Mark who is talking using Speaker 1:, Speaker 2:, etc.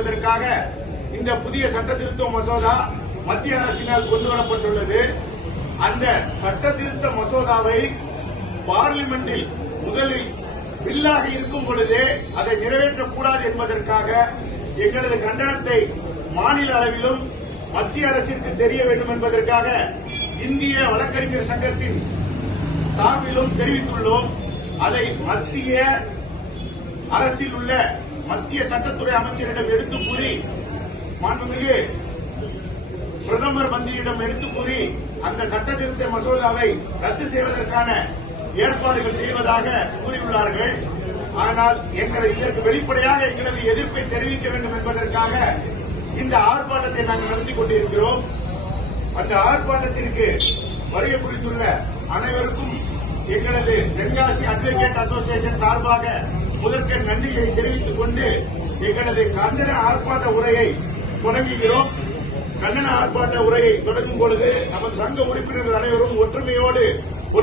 Speaker 1: என்பதற்காக இந்த புதிய சட்ட திருத்த மசோதா மத்திய அரசினால் கொண்டு வரப்பட்டுள்ளது அந்த சட்ட திருத்த மசோதாவை பார்லிமெண்டில் முதலில் பில்லாக இருக்கும் பொழுதே அதை நிறைவேற்றக்கூடாது என்பதற்காக எங்களது கண்டனத்தை மாநில அளவிலும் மத்திய அரசிற்கு தெரிய வேண்டும் என்பதற்காக இந்திய வழக்கறிஞர் சங்கத்தின் சார்பிலும் தெரிவித்துள்ளோம். அதை மத்திய அரசில் உள்ள மத்திய சட்டத்துறை அமைச்சரிடம் எடுத்து கூறி மாண்புமிகு பிரதமர் மந்திரியிடம் எடுத்து கூறி அந்த சட்ட திருத்த மசோதாவை ரத்து செய்வதற்கான ஏற்பாடுகள் செய்வதாக கூறியுள்ளார்கள். ஆனால் எங்களை இதற்கு வெளிப்படையாக எங்களது எதிர்ப்பை தெரிவிக்க வேண்டும் என்பதற்காக இந்த ஆர்ப்பாட்டத்தை நாங்கள் நடத்தி கொண்டிருக்கிறோம். அந்த ஆர்ப்பாட்டத்திற்கு வருகை புரிந்துள்ள அனைவருக்கும் எங்களது தென்காசி அட்வொகேட் அசோசியேஷன் சார்பாக முதற்க நன்றியை தெரிவித்துக் கொண்டு எங்களது கண்டன ஆர்ப்பாட்ட உரையை தொடங்குகிறோம். கண்டன ஆர்ப்பாட்ட உரையை தொடங்கும் பொழுது நமது சங்க உறுப்பினர்கள் அனைவரும் ஒற்றுமையோடு